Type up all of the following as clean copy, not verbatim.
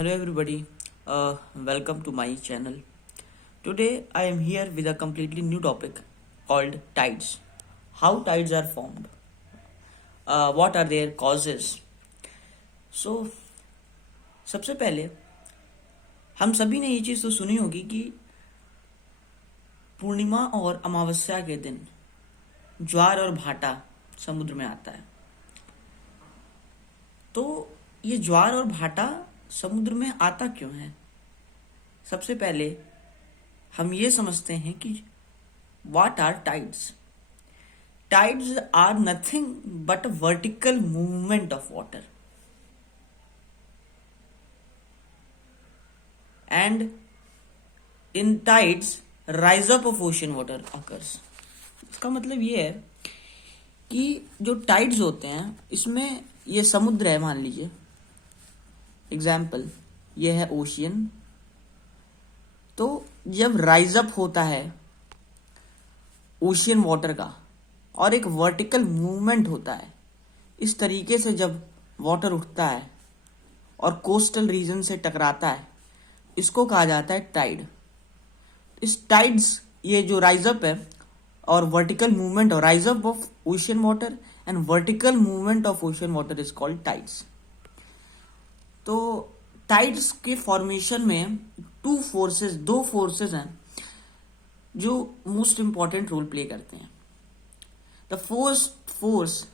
Hello everybody, welcome to my channel. Today I am here with a completely new topic called tides. How tides are formed, what are their causes. So सबसे पहले हम सभी ने ये चीज़ तो सुनी होगी कि पूर्णिमा और अमावस्या के दिन ज्वार और भाटा समुद्र में आता है। तो ये ज्वार और भाटा समुद्र में आता क्यों है? सबसे पहले हम ये समझते हैं कि what are tides? Tides are nothing but a vertical movement of water. And in tides, rise up of ocean water occurs. इसका मतलब ये है कि जो टाइड्स होते हैं इसमें ये समुद्र है, मान लीजिए एग्जाम्पल, ये है ओशियन। तो जब राइज अप होता है ओशियन वाटर का और एक वर्टिकल मूवमेंट होता है, इस तरीके से जब वाटर उठता है और कोस्टल रीजन से टकराता है, इसको कहा जाता है टाइड। इस टाइड्स, ये जो राइज अप है और वर्टिकल मूवमेंट और rise up of ocean water and vertical movement of ocean water is called tides. तो टाइड्स के फॉर्मेशन में दो फोर्सेस हैं जो मोस्ट इंपॉर्टेंट रोल प्ले करते हैं। The first force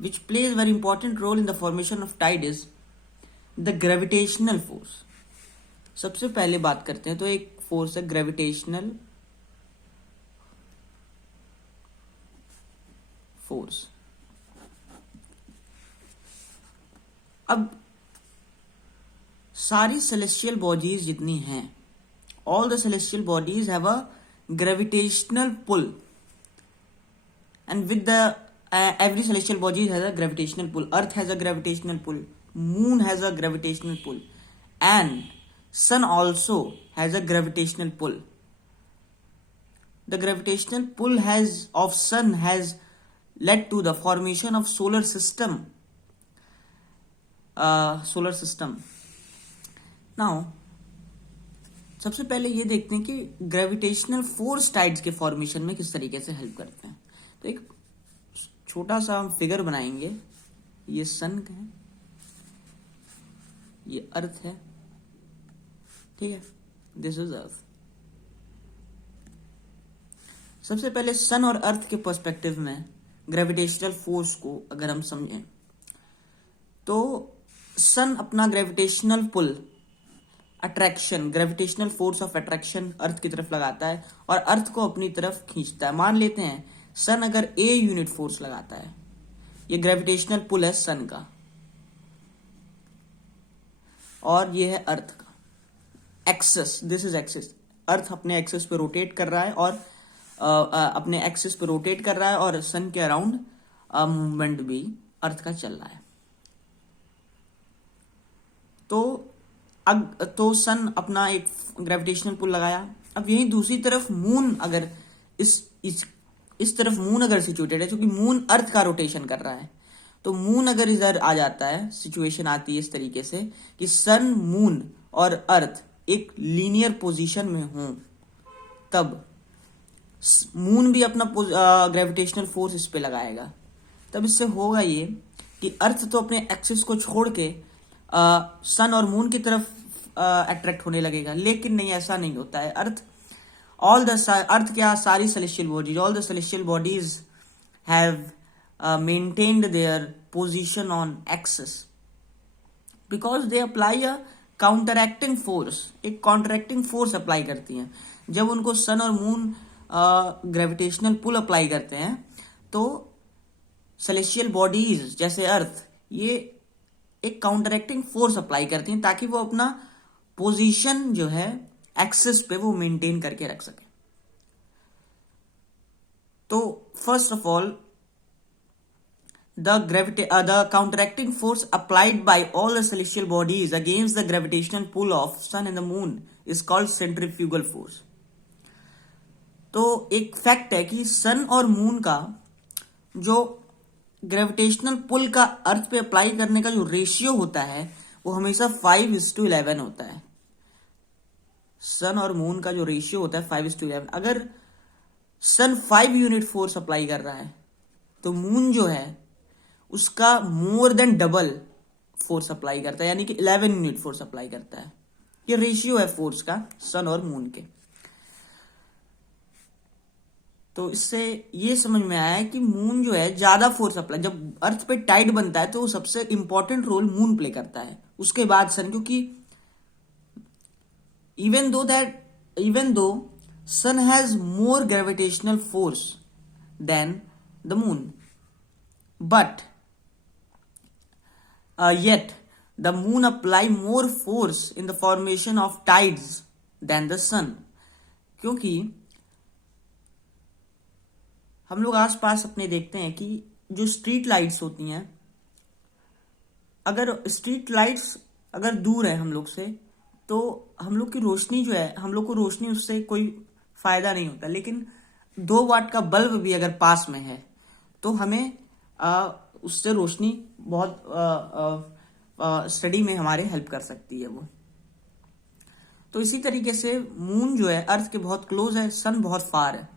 which plays very important role in the formation of tide is the gravitational force. सबसे पहले बात करते हैं तो एक फोर्स है ग्रेविटेशनल फोर्स। अब सारी सेलेस्टियल बॉडीज जितनी हैं, all the celestial bodies have a gravitational pull and with the every celestial body has a gravitational pull. Earth has a gravitational pull, moon has a gravitational pull, and sun also has a gravitational pull. The gravitational pull of sun has led to the formation of solar system. Now सबसे पहले ये देखते हैं कि gravitational force tides के formation में किस तरीके से हेल्प करते हैं। तो एक छोटा सा हम फिगर बनाएंगे। ये सन है, ये अर्थ है, ठीक है, दिस इज अर्थ। सबसे पहले सन और अर्थ के पर्सपेक्टिव में ग्रेविटेशनल फोर्स को अगर हम समझें तो सन अपना gravitational pull, attraction, gravitational force of attraction earth की तरफ लगाता है और अर्थ को अपनी तरफ खींचता है। मान लेते हैं सन अगर ए यूनिट फोर्स लगाता है, ये ग्रेविटेशनल पुल है सन का, और ये है अर्थ का एक्सिस, दिस इज एक्सिस। अर्थ अपने एक्सिस पे रोटेट कर रहा है और अपने एक्सिस पे रोटेट कर रहा है और सन के अराउंड मूवमेंट भी अर्थ का चल रहा है। तो सन अपना एक ग्रेविटेशनल पुल लगाया। अब यही दूसरी तरफ मून अगर इस तरफ मून अगर सिचुएटेड है, क्योंकि मून अर्थ का रोटेशन कर रहा है, तो मून अगर इधर आ जाता है, सिचुएशन आती है इस तरीके से कि सन, मून और अर्थ एक लीनियर पोजीशन में हों, तब मून भी अपना ग्रेविटेशनल फोर्स इस पे लगाएगा। तब इससे होगा ये कि अर्थ तो अपने एक्सिस को छोड़ के सन और मून की तरफ अट्रैक्ट होने लगेगा, लेकिन नहीं, ऐसा नहीं होता है। अर्थ क्या, सारी celestial bodies, all the celestial bodies have maintained their position on axis because they apply a counteracting force. एक काउंटरएक्टिंग फोर्स अप्लाई करती हैं। जब उनको सन और मून ग्रेविटेशनल पुल अप्लाई करते हैं तो सेलेस्टियल बॉडीज जैसे अर्थ, ये एक काउंटरएक्टिंग फोर्स अप्लाई करती हैं ताकि वो अपना पोजीशन जो है एक्सिस पे वो मेंटेन करके रख सके। तो first of all the counteracting force applied by all the celestial bodies against the gravitational pull of sun and the moon is called centrifugal force. तो एक फैक्ट है कि सन और मून का जो ग्रेविटेशनल पुल का अर्थ पे अप्लाई करने का जो रेशियो होता है वो हमेशा 5:11 होता है। सन और मून का जो रेशियो होता है 5:11। अगर सन 5 यूनिट फोर्स अप्लाई कर रहा है तो मून जो है उसका more than double force apply करता है, यानी कि 11 यूनिट फोर्स अप्लाई करता है। ये रेशियो है फोर्स का सन और मून के। तो इससे ये समझ में आया है कि मून जो है ज्यादा फोर्स अप्लाई, जब अर्थ पे टाइड बनता है तो वो सबसे इंपॉर्टेंट रोल मून प्ले करता है, उसके बाद सन। क्योंकि even though sun has more gravitational force than the moon, but yet the moon apply more force in the formation of tides than the sun। क्योंकि हम लोग आसपास अपने देखते हैं कि जो स्ट्रीट लाइट्स होती हैं, अगर स्ट्रीट लाइट्स अगर दूर है हम लोग से तो हम लोग की रोशनी जो है, हम लोग को रोशनी उससे कोई फायदा नहीं होता। लेकिन 2 वाट का बल्ब भी अगर पास में है तो हमें उससे रोशनी बहुत स्टडी में हमारे हेल्प कर सकती है वो। तो इसी तरीके से मून जो है अर्थ के बहुत क्लोज है, सन बहुत फार है।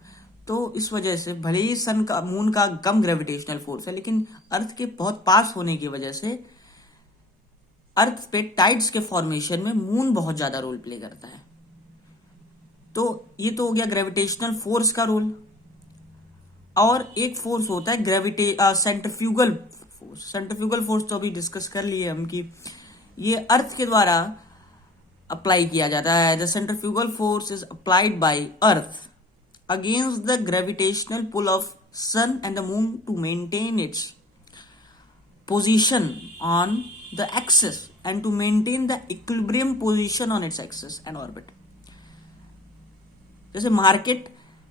तो इस वजह से भले ही सन का मून का कम ग्रेविटेशनल फोर्स है, लेकिन अर्थ के बहुत पास होने की वजह से अर्थ पे टाइड्स के फॉर्मेशन में मून बहुत ज्यादा रोल प्ले करता है। तो ये तो हो गया ग्रेविटेशनल फोर्स का रोल। और एक फोर्स होता है सेंट्रीफ्यूगल फोर्स। सेंट्रीफ्यूगल फोर्स तो अभी डिस्कस कर लिए हम कि ये अर्थ के द्वारा अप्लाई किया जाता है। The centrifugal force is applied by earth against the gravitational pull of sun and the moon to maintain its position on the axis and to maintain the equilibrium position on its axis and orbit। जैसे market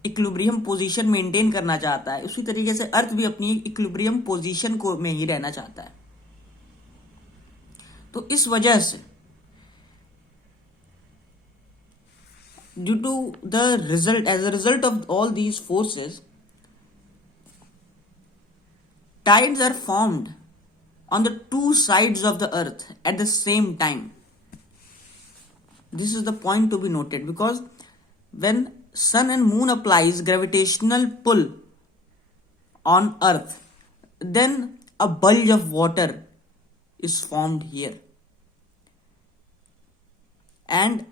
equilibrium position maintain करना चाहता है, उसी तरीके से अर्थ भी अपनी equilibrium position को में ही रहना चाहता है। तो इस वजह से as a result of all these forces, tides are formed on the 2 sides of the earth at the same time। This is the point to be noted, because when sun and moon applies gravitational pull on earth, then a bulge of water is formed here, and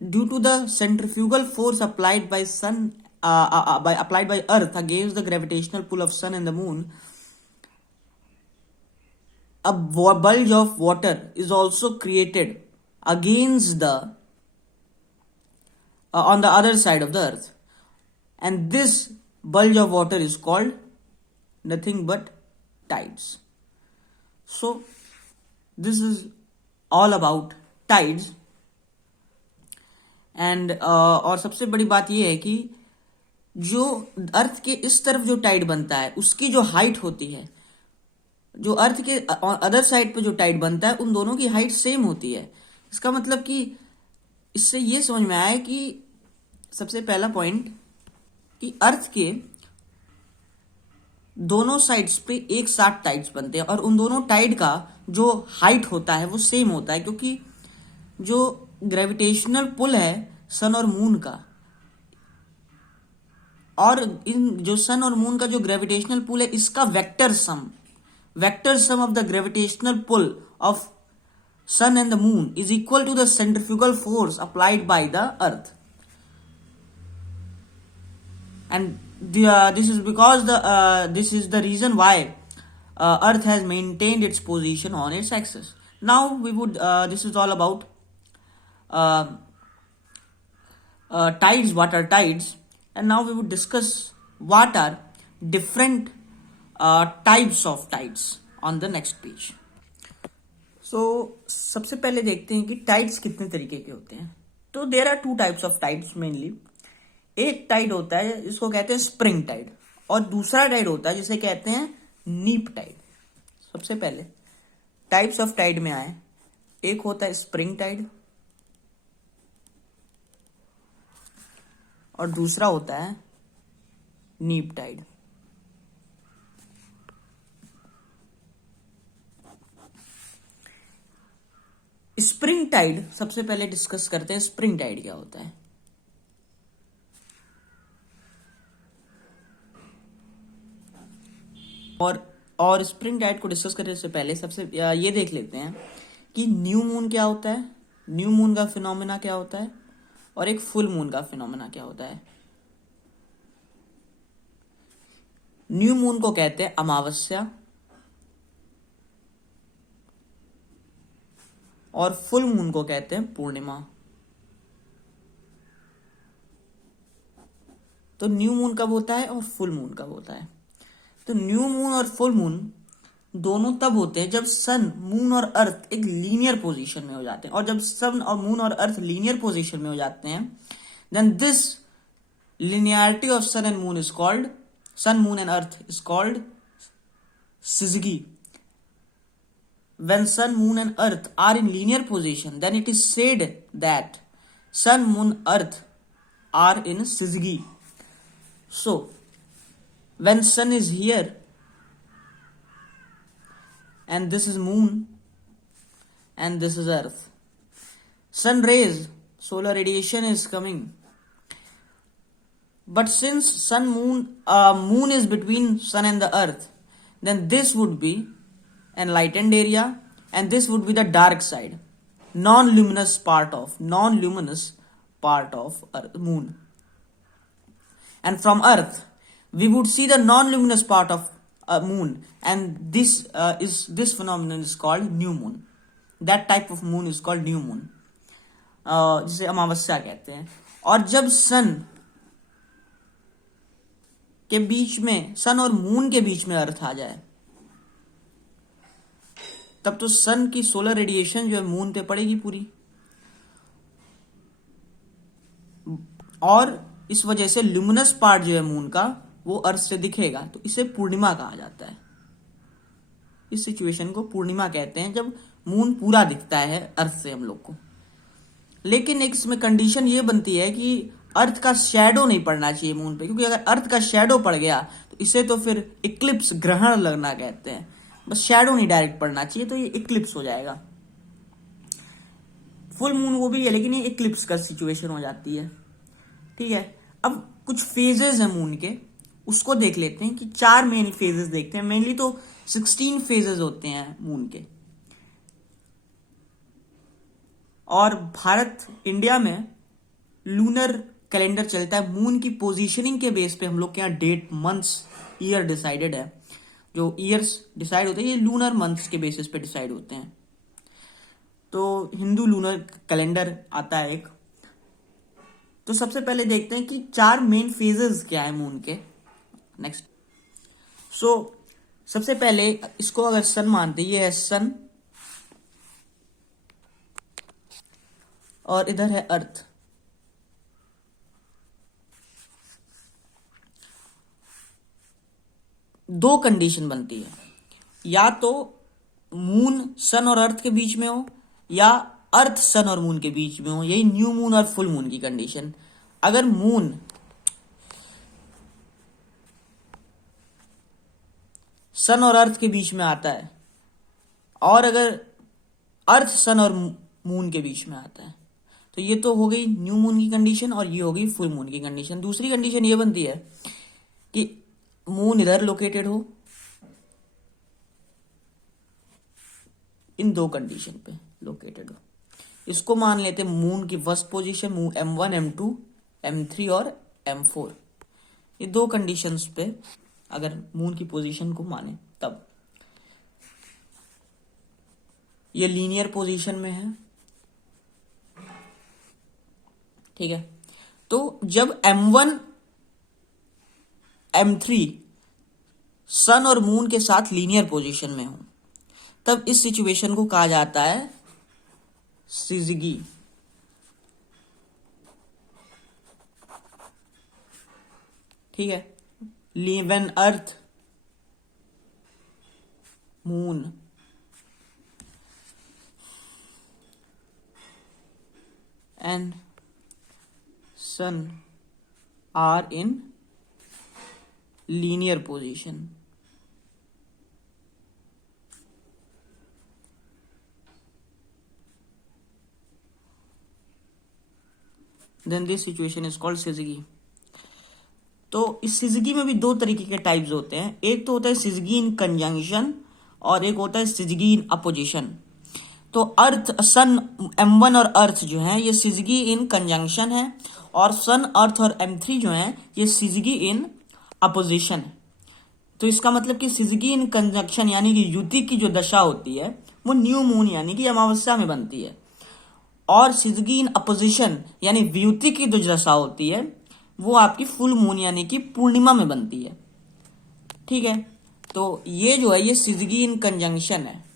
due to the centrifugal force applied by earth against the gravitational pull of sun and the moon, a bulge of water is also created against the on the other side of the earth, and this bulge of water is called nothing but tides। So this is all about tides। And और सबसे बड़ी बात यह है कि जो अर्थ के इस तरफ जो टाइड बनता है उसकी जो हाइट होती है, जो अर्थ के अदर साइड पे जो टाइड बनता है, उन दोनों की हाइट सेम होती है। इसका मतलब कि इससे ये समझ में आया कि सबसे पहला पॉइंट कि अर्थ के दोनों साइड्स पे एक साथ टाइड्स बनते हैं और उन दोनों टाइड का जो हाइट होता है वो सेम होता है, क्योंकि जो ग्रेविटेशनल पुल है सन और मून का, और इन जो सन और मून का जो ग्रेविटेशनल पुल है इसका vector sum of the gravitational pull of sun and the moon is equal to the centrifugal force applied by the earth. And this is because this is the reason why earth has maintained its position on its axis। now we would this is all about tides, what are tides, and now we would discuss what are different types of tides on the next page। so सबसे पहले देखते हैं कि tides कितने तरीके के होते हैं। तो there are 2 types of tides mainly. एक टाइड होता है जिसको कहते हैं स्प्रिंग टाइड, और दूसरा टाइड होता है जिसे कहते हैं नीप टाइड। सबसे पहले टाइप्स ऑफ टाइड में आए, एक होता है स्प्रिंग टाइड और दूसरा होता है नीप टाइड। स्प्रिंग टाइड सबसे पहले डिस्कस करते हैं। स्प्रिंग टाइड क्या होता है? और स्प्रिंग टाइड को डिस्कस करने से पहले सबसे ये देख लेते हैं कि न्यू मून क्या होता है, न्यू मून का फिनोमेना क्या होता है, और एक फुल मून का फिनोमेना क्या होता है। न्यू मून को कहते हैं अमावस्या, और फुल मून को कहते हैं पूर्णिमा। तो न्यू मून कब होता है और फुल मून कब होता है? तो न्यू मून और फुल मून दोनों तब होते हैं जब सन, मून और अर्थ एक लीनियर पोजीशन में हो जाते हैं। और जब सन और मून और अर्थ लीनियर पोजीशन में हो जाते हैं, then this linearity of sun and moon is called, sun, moon and earth is called syzygy. When sun, moon and earth are in linear position, then it is said that sun, moon, earth are in syzygy. So when sun is here and this is moon and this is earth, sun rays, solar radiation is coming. But since sun, moon is between sun and the earth, then this would be enlightened area and this would be the dark side, non-luminous part of earth, moon. And from earth we would see the non-luminous part of moon, and this phenomenon is called new moon. That type of moon is called new moon, जिसे अमावस्या कहते हैं। और जब सन के बीच में, सन और moon के बीच में अर्थ आ जाए, तब तो सन की सोलर रेडिएशन जो है मून पे पड़ेगी पूरी, और इस वजह से ल्यूमिनस पार्ट जो है मून का वो अर्थ से दिखेगा, तो इसे पूर्णिमा कहा जाता है। इस सिचुएशन को पूर्णिमा कहते हैं, जब मून पूरा दिखता है अर्थ से हम लोग को। लेकिन एक इसमें कंडीशन ये बनती है कि अर्थ का शैडो नहीं पड़ना चाहिए मून पे, क्योंकि अगर अर्थ का शैडो पड़ गया तो इसे तो फिर इक्लिप्स, ग्रहण लगना कहते हैं। बस शैडो नहीं डायरेक्ट पड़ना चाहिए, तो ये इक्लिप्स हो जाएगा। फुल मून वो भी है, लेकिन ये इक्लिप्स का सिचुएशन हो जाती है। ठीक है, अब कुछ फेजेस हैं मून के, उसको देख लेते हैं कि 4 मेन फेजेस देखते हैं। मेनली तो 16 फेजेस होते हैं मून के। और भारत, इंडिया में लूनर कैलेंडर चलता है। मून की पोजीशनिंग के बेस पे हम लोग के यहाँ डेट, मंथ्स, ईयर डिसाइडेड है। जो ईयर्स डिसाइड होते हैं ये लूनर मंथ्स के बेसिस पे डिसाइड होते हैं। तो हिंदू लूनर कैलेंडर आता है एक। तो सबसे पहले देखते हैं कि 4 मेन फेजेस क्या है मून के। नेक्स्ट, सबसे पहले इसको अगर सन मानते, ये है सन, और इधर है अर्थ। दो कंडीशन बनती है, या तो मून सन और अर्थ के बीच में हो, या अर्थ सन और मून के बीच में हो। यही न्यू मून और फुल मून की कंडीशन। अगर मून सन और अर्थ के बीच में आता है, और अगर अर्थ सन और मून के बीच में आता है, तो ये तो हो गई न्यू मून की कंडीशन, और ये हो गई फुल मून की कंडीशन। दूसरी कंडीशन ये बनती है कि मून इधर लोकेटेड हो, इन दो कंडीशन पे लोकेटेड हो। इसको मान लेते मून की first position, moon M1, M2, M3 और M4। ये दो कंडीशंस पे अगर मून की पोजीशन को माने, तब ये लीनियर पोजीशन में है। ठीक है, तो जब M1, M3 सन और मून के साथ लीनियर पोजीशन में हो, तब इस सिचुएशन को कहा जाता है सिजिगी। ठीक है, when earth, moon and sun are in linear position. Then this situation is called सिजगी। तो इस सिजगी में भी दो तरीके के टाइप्स होते हैं, एक तो होता है सिजगी इन कंजंक्शन और एक होता है सिजगी इन अपोजिशन। तो अर्थ सन M1 और अर्थ जो है ये सिजगी इन कंजंक्शन है, और सन अर्थ और M3 जो है ये सिजगी इन अपोजिशन है। तो इसका मतलब कि सिजगी इन कंजंक्शन यानी कि युति की जो दशा होती है वो न्यू मून यानी कि अमावस्या में बनती है, और सिजगी इन अपोजिशन यानी व्युति की जो दशा होती है वो आपकी फुल मून यानी कि पूर्णिमा में बनती है। ठीक है, तो ये जो है ये सिजगी इन कंजंक्शन है।